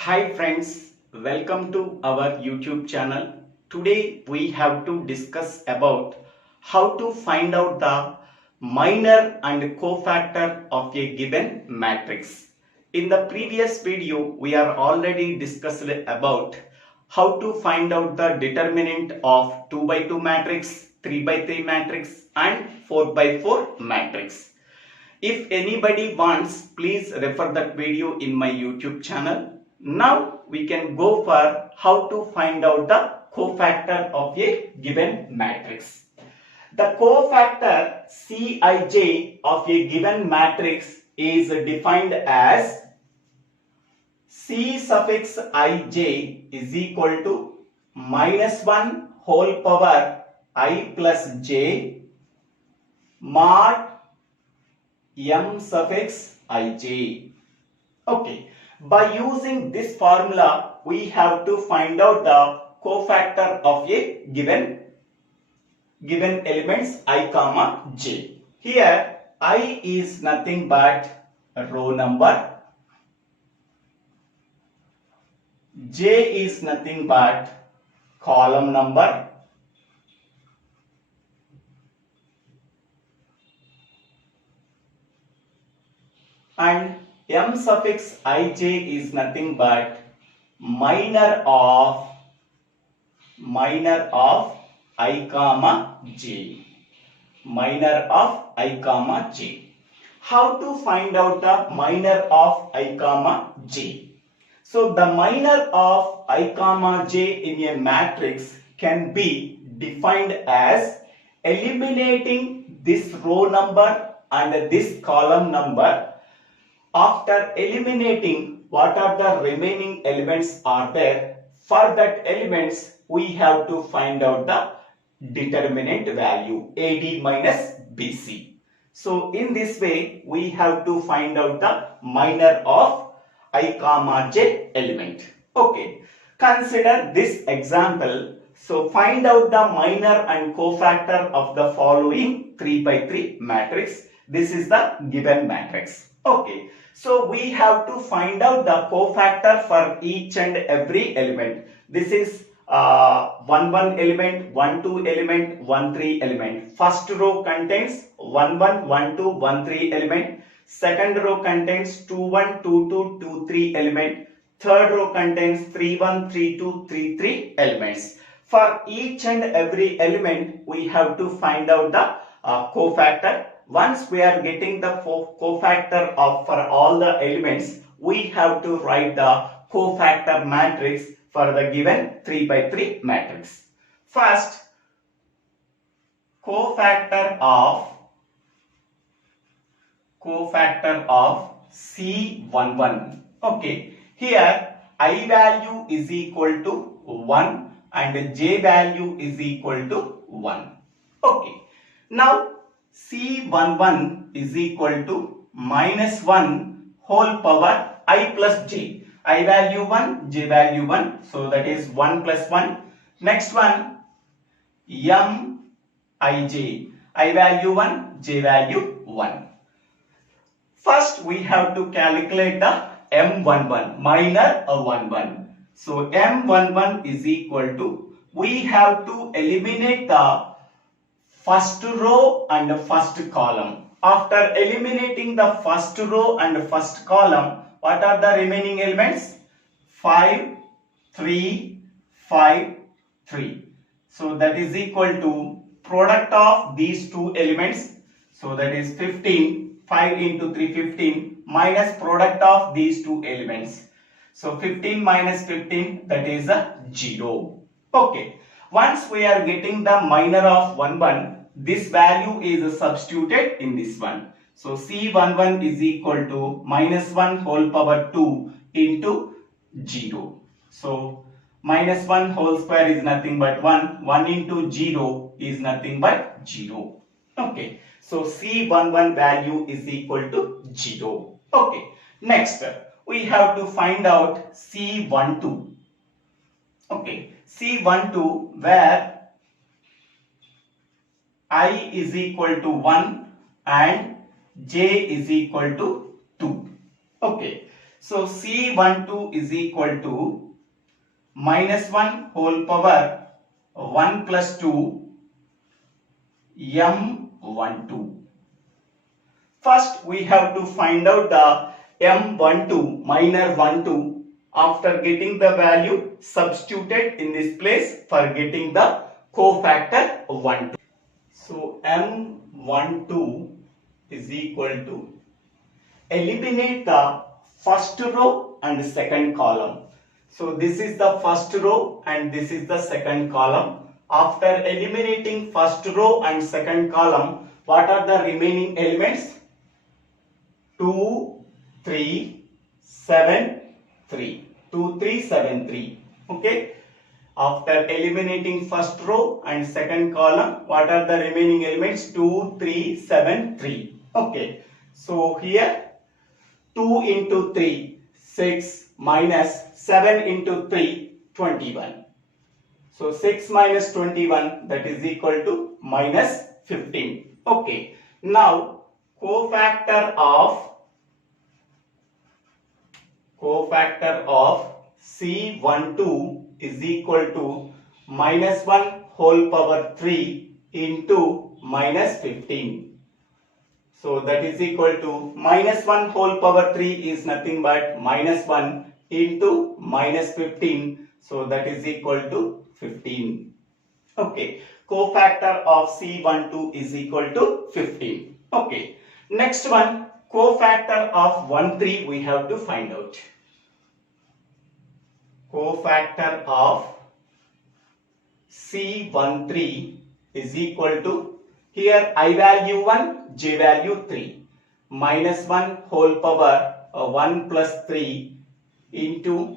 Hi friends, welcome to our YouTube channel. Today we have to discuss about how to find out the minor and cofactor of a given matrix. In the previous video we are already discussed about how to find out the determinant of 2 by 2 matrix, 3 by 3 matrix and 4 by 4 matrix. If anybody wants, please refer that video in my YouTube channel. Now we can go for how to find out the cofactor of a given matrix. The cofactor Cij of a given matrix is defined as C suffix ij is equal to -1 whole power I plus j mod m suffix ij. Okay. By using this formula, we have to find out the cofactor of a given elements I comma j. Here I is nothing but row number, j is nothing but column number, and m suffix ij is nothing but minor of I comma j. Minor of I comma j. How to find out the minor of I comma j? So the minor of I comma j in a matrix can be defined as eliminating this row number and this column number. After eliminating what are the remaining elements are there, for that elements we have to find out the determinant value AD minus BC. So in this way we have to find out the minor of I comma j element. Okay, consider this example. So find out the minor and cofactor of the following 3 by 3 matrix. This is the given matrix. Okay, so we have to find out the cofactor for each and every element. This is 1 1 element, 1 2 element, 1 3 element. First row contains 1 1 1 2 1 3 element. Second row contains 2 1 2 2 2 3 element. Third row contains 3 1 3 2 3 3 elements. For each and every element we have to find out the cofactor. Once we are getting the cofactor of for all the elements, we have to write the cofactor matrix for the given 3 by 3 matrix. First, cofactor of C11. Okay, here I value is equal to 1 and j value is equal to 1. Okay, now C11 is equal to -1 whole power I plus j. I value 1, j value 1. So that is 1 plus 1. Next one, m ij. I value 1, j value 1. First we have to calculate the m11, minor 11. So m11 is equal to, we have to eliminate the first row and first column. After eliminating the first row and first column, what are the remaining elements? 5, 3, 5, 3. So that is equal to product of these two elements. So that is 15. 5 into 3, 15 minus product of these two elements. So 15 minus 15, that is a 0. Okay. Once we are getting the minor of 1 1, this value is substituted in this one. So C11 is equal to -1 whole power 2 into 0. So -1 whole square is nothing but 1. 1 into 0 is nothing but 0. Okay. So C11 value is equal to 0. Okay. Next, we have to find out C12. Okay. C12 where I is equal to 1 and j is equal to 2. Okay. So C12 is equal to minus 1 whole power 1 plus 2 M12. First we have to find out the M12 minor 12. After getting the value, substituted in this place for getting the cofactor 12. So M12 is equal to, eliminate the first row and second column. So this is the first row and this is the second column. After eliminating first row and second column, what are the remaining elements? 2, 3, 7, 3. 2, 3, 7, 3. Okay. After eliminating first row and second column, what are the remaining elements? 2, 3, 7, 3. Okay. So here 2 into 3, 6 minus 7 into 3, 21. So 6 minus 21, that is equal to minus 15. Okay. Now cofactor of C12 is equal to minus 1 whole power 3 into minus 15. So that is equal to minus 1 whole power 3 is nothing but minus 1 into minus 15. So that is equal to 15. Okay. Cofactor of C12 is equal to 15. Okay. Next one, cofactor of 13 we have to find out. Cofactor of C13 is equal to, here I value 1, j value 3, minus 1 whole power 1 plus 3 into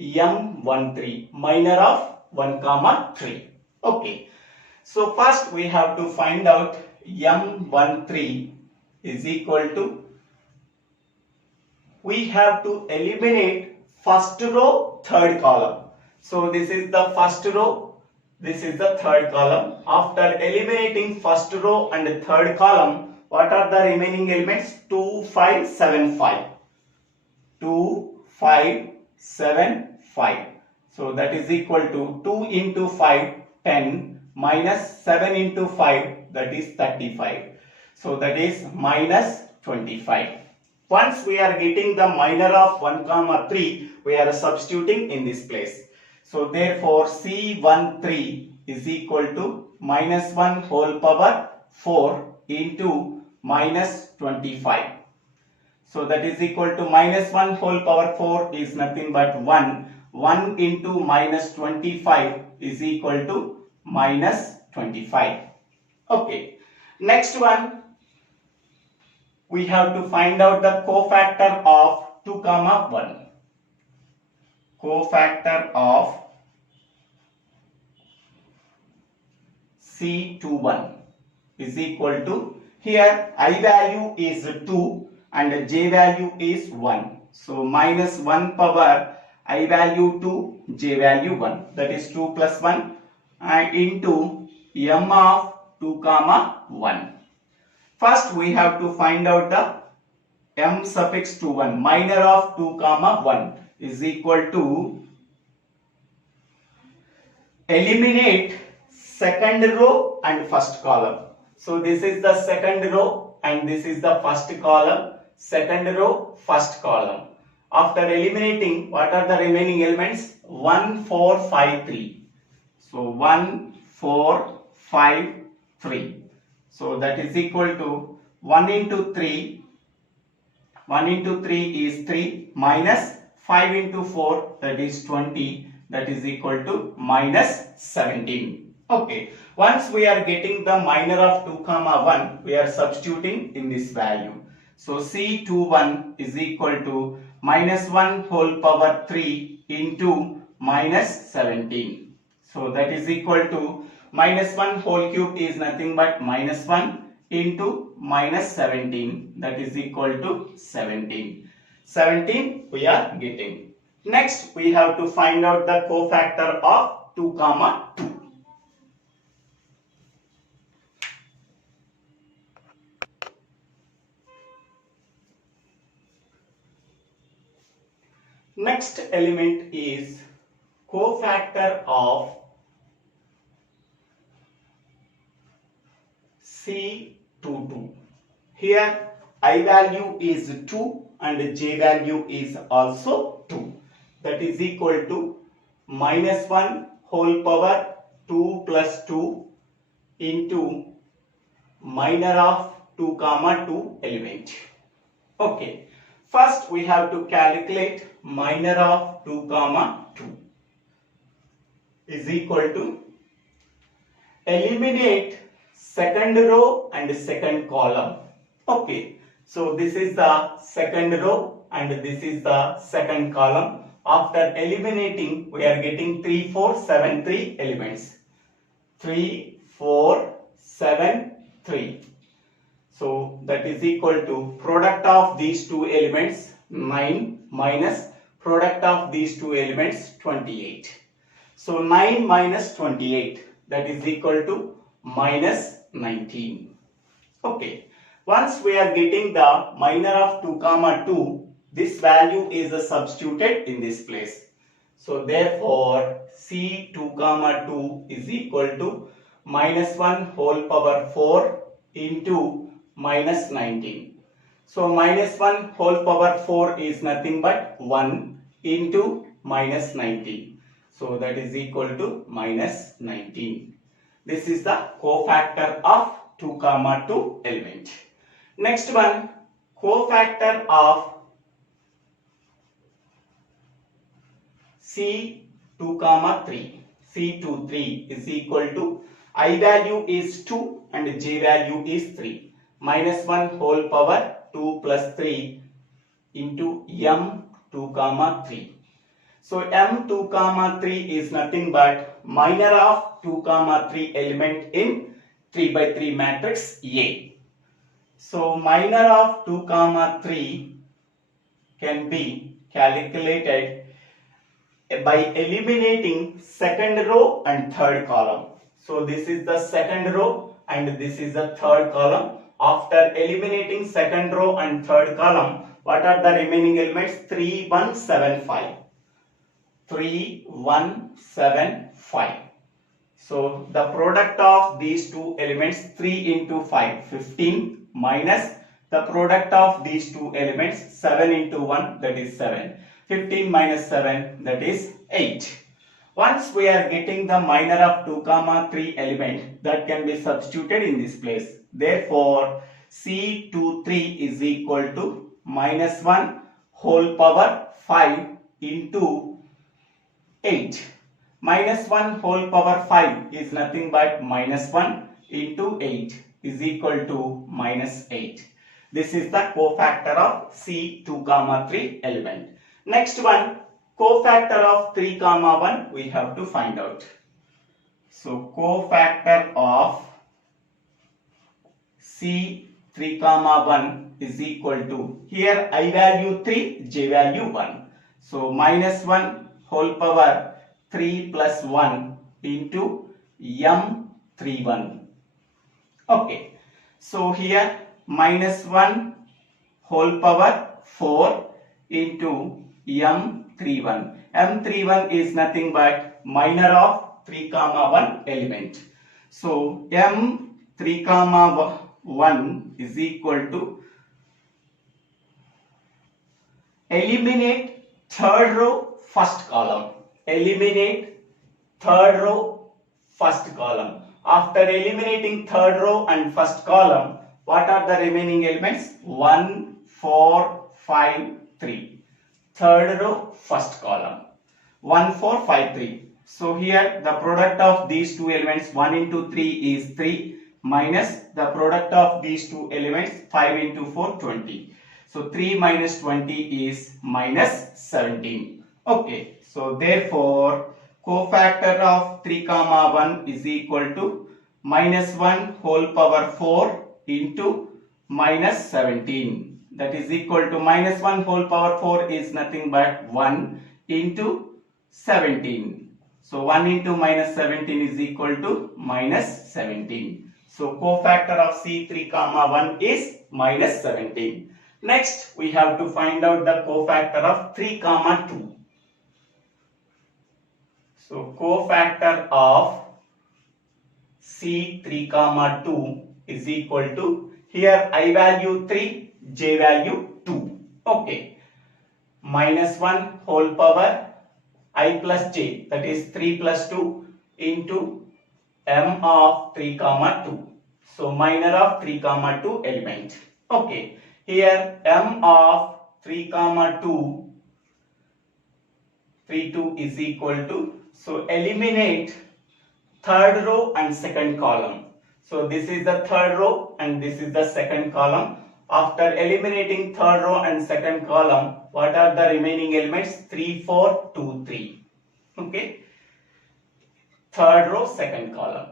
M13, minor of 1 comma 3. Okay. So first we have to find out M13 is equal to, we have to eliminate first row, third column. So this is the first row, this is the third column. After eliminating first row and third column, what are the remaining elements? 2, 5, 7, 5. 2, 5, 7, 5. So that is equal to 2 into 5, 10, minus 7 into 5, that is 35. So that is minus 25. Once we are getting the minor of 1 comma 3, we are substituting in this place. So therefore C13 is equal to minus 1 whole power 4 into minus 25. So that is equal to minus 1 whole power 4 is nothing but 1. 1 into minus 25 is equal to minus 25. Okay. Next one, we have to find out the cofactor of 2 comma 1. Cofactor of C21 is equal to, here I value is 2 and j value is 1. So minus 1 power I value 2, j value 1, that is 2 plus 1 and into m of 2 comma 1. First we have to find out the m suffix to 1, minor of 2 comma 1 is equal to, eliminate second row and first column. So this is the second row and this is the first column, second row, first column. After eliminating, what are the remaining elements? 1, 4, 5, 3. So 1, 4, 5, 3. So that is equal to 1 into 3. 1 into 3 is 3 minus 5 into 4, that is 20, that is equal to minus 17. Okay. Once we are getting the minor of 2 comma 1, we are substituting in this value. So C21 is equal to minus 1 whole power 3 into minus 17. So that is equal to minus 1 whole cube is nothing but minus 1 into minus 17, that is equal to 17. 17 we are getting. Next we have to find out the cofactor of 2 comma 2. Next element is cofactor of C to 2. Here I value is 2 and j value is also 2. That is equal to minus 1 whole power 2 plus 2 into minor of 2 comma 2 element. Okay. First we have to calculate minor of 2 comma 2 is equal to eliminate second row and second column. Okay, so this is the second row and this is the second column. After eliminating, we are getting 3, 4, 7, 3 elements. 3, 4, 7, 3. So that is equal to product of these two elements 9 minus product of these two elements 28. So 9 minus 28, that is equal to minus 19. Okay. Once we are getting the minor of 2 comma 2, this value is substituted in this place. So therefore C2 comma 2 is equal to minus 1 whole power 4 into minus 19. So minus 1 whole power 4 is nothing but 1 into minus 19. So that is equal to minus 19. This is the cofactor of 2 comma 2 element. Next one, cofactor of C2 comma 3. C2 3 is equal to I value is 2 and j value is 3. Minus 1 whole power 2 plus 3 into m2 comma 3. So m2 comma 3 is nothing but minor of 2 comma 3 element in 3 by 3 matrix A. So minor of 2 comma 3 can be calculated by eliminating second row and third column. So this is the second row and this is the third column. After eliminating second row and third column, what are the remaining elements? 3, 1, 7, 5. 3, 1, 7, 5. So the product of these two elements 3 into 5, 15 minus the product of these two elements 7 into 1, that is 7. 15 minus 7, that is 8. Once we are getting the minor of 2 comma 3 element, that can be substituted in this place. Therefore C23 is equal to minus 1 whole power 5 into 8. Minus 1 whole power 5 is nothing but minus 1 into 8 is equal to minus 8. This is the cofactor of C2 comma 3 element. Next one, cofactor of 3 comma 1 we have to find out. So cofactor of C3 comma 1 is equal to, here I value 3, j value 1. So minus 1 whole power 3 plus 1 into m31. Okay. So here minus 1 whole power 4 into m31. m31 is nothing but minor of 3 comma 1 element. So m3 comma 1 is equal to eliminate third row first column. Eliminate third row first column. After eliminating third row and first column, what are the remaining elements? 1, 4, 5, 3. Third row first column. 1, 4, 5, 3. So here the product of these two elements 1 into 3 is 3 minus the product of these two elements 5 into 4, 20. So 3 minus 20 is minus 17. Okay. So therefore cofactor of 3 comma 1 is equal to minus 1 whole power 4 into minus 17. That is equal to minus 1 whole power 4 is nothing but 1 into 17. So 1 into minus 17 is equal to minus 17. So cofactor of C3 comma 1 is minus 17. Next, we have to find out the cofactor of 3, 2. So, cofactor of C 3, 2 is equal to, here I value 3, J value 2. Okay. Minus 1 whole power I plus J, that is 3 plus 2 into M of 3, 2. So, minor of 3, 2 element. Okay. Here M of 3, 2, 3, 2 is equal to, so eliminate third row and second column. So this is the third row and this is the second column. After eliminating third row and second column, what are the remaining elements? 3, 4, 2, 3. Okay. Third row, second column.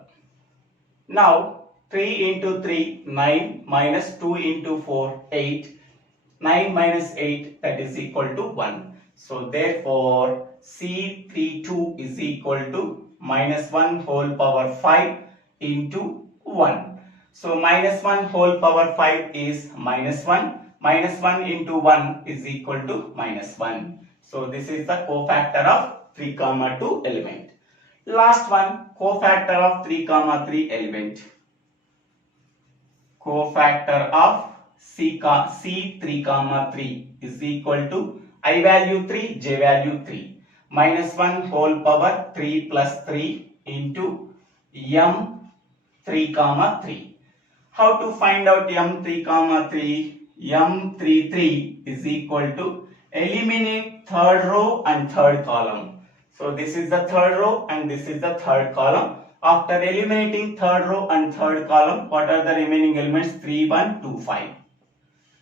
Now 3 into 3, 9, minus 2 into 4, 8. 9 minus 8, that is equal to 1. So therefore C32 is equal to minus 1 whole power 5 into 1. So minus 1 whole power 5 is minus 1. Minus 1 into 1 is equal to minus 1. So this is the cofactor of 3, 2 element. Last one, cofactor of 3, 3 element. Cofactor of C 3, 3 is equal to I value 3, J value 3. Minus 1 whole power 3 plus 3 into M 3, 3. How to find out M 3, 3? M 3, 3 is equal to eliminate third row and third column. So this is the third row and this is the third column. After eliminating third row and third column, what are the remaining elements? 3, 1, 2, 5.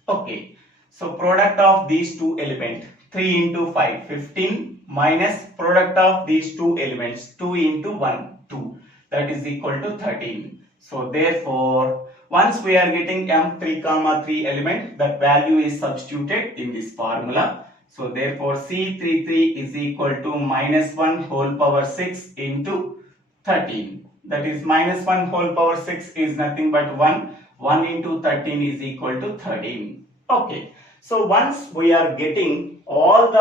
Okay. So product of these two elements, 3 into 5, 15, minus product of these two elements, 2 into 1, 2. That is equal to 13. So therefore, once we are getting M 3, 3 element, that value is substituted in this formula. So therefore, C33 is equal to minus 1 whole power 6 into 13. That is minus 1 whole power 6 is nothing but 1. 1 into 13 is equal to 13. Okay. So once we are getting for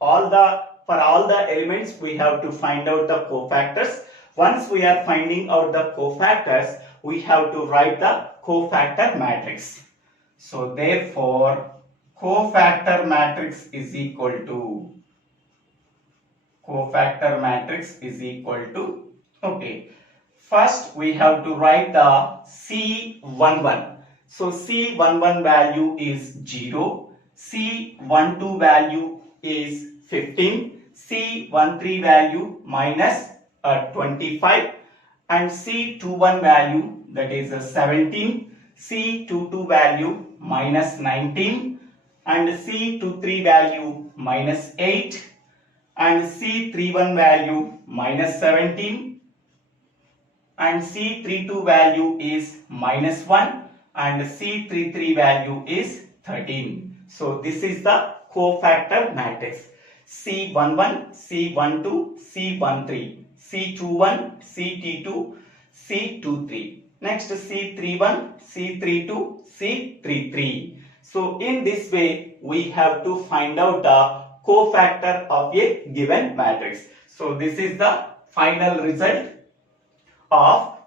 all the elements, we have to find out the cofactors. Once we are finding out the cofactors, we have to write the cofactor matrix. So therefore, cofactor matrix is equal to okay. First we have to write the C11. So C11 value is 0, C12 value is 15, C13 value minus 25, and C21 value, that is 17, C22 value minus 19, and C23 value minus 8, and C31 value minus 17, and C32 value is minus 1, and C33 value is 13. So this is the cofactor matrix. C11, C12, C13, C21, C22, C23. Next C31, C32, C33. So in this way we have to find out the cofactor of a given matrix. So this is the final result of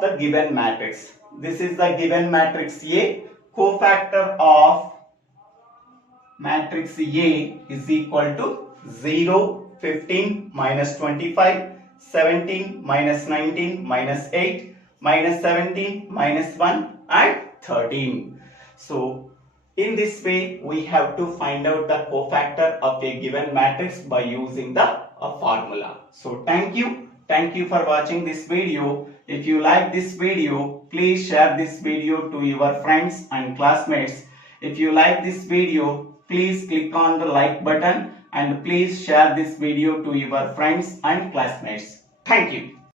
the given matrix. This is the given matrix A. Cofactor of matrix A is equal to 0, 15, minus 25, 17, minus 19, minus 8, minus 17, minus 1, and 13. So in this way we have to find out the cofactor of a given matrix by using the formula. So thank you for watching this video. If you like this video, please share this video to your friends and classmates. If you like this video, please click on the like button and please share this video to your friends and classmates. Thank you.